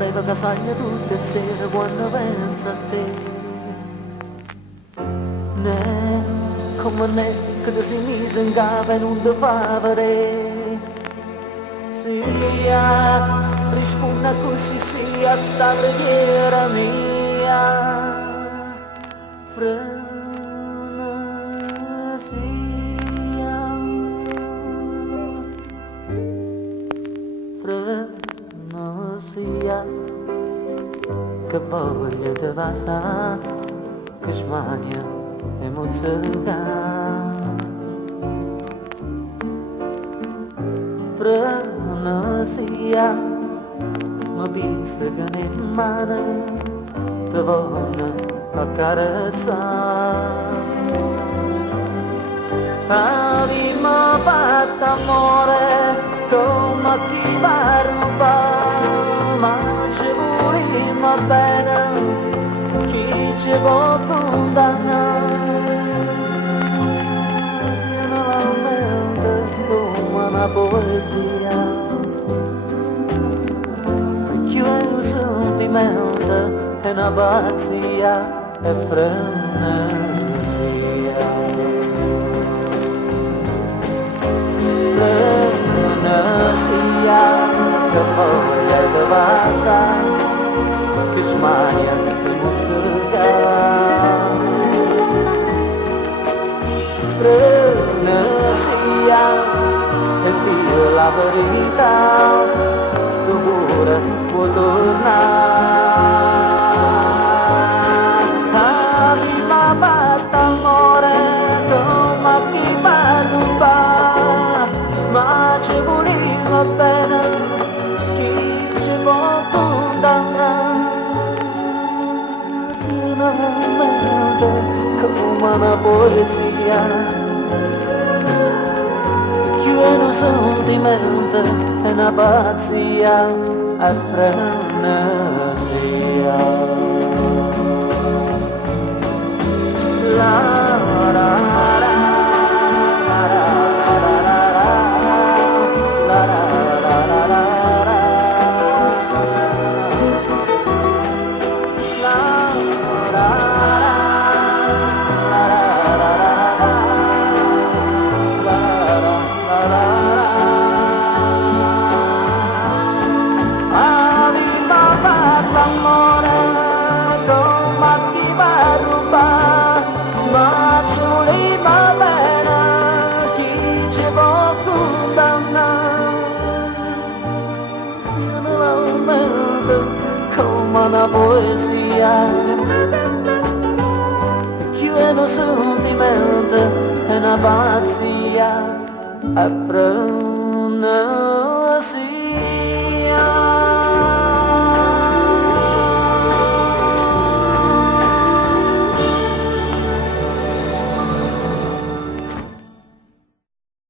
prego che sogna tutte le sere quando penso a te. Ne, come ne, che ti si mise in capo e non ti fa vedere. Sia, risponda così sia sta preghiera mia. Frenesia, che voglia di passare, che smania e musica. Frenesia, ma pizza che ne mano, ti voglio accarezzare. Avima fatto amore come chi va rubare, ma ci voleva bene chi ci può condannare. Finalmente come una poesia, più è un sentimento e una pazzia e frenesia. Frenesia, che voglia di passare, che smania di musica. Frenesia, e dire la verità, tu pure puoi tornare. Aveva fatto amore, come chi va rubare, ma ci voleva bene chi ci può condannare. Finalmente come una poesia, più è un sentimento e una pazzia a frenesia. La la la. Come una poesia, più è un sentimento e una pazzia a frenesia.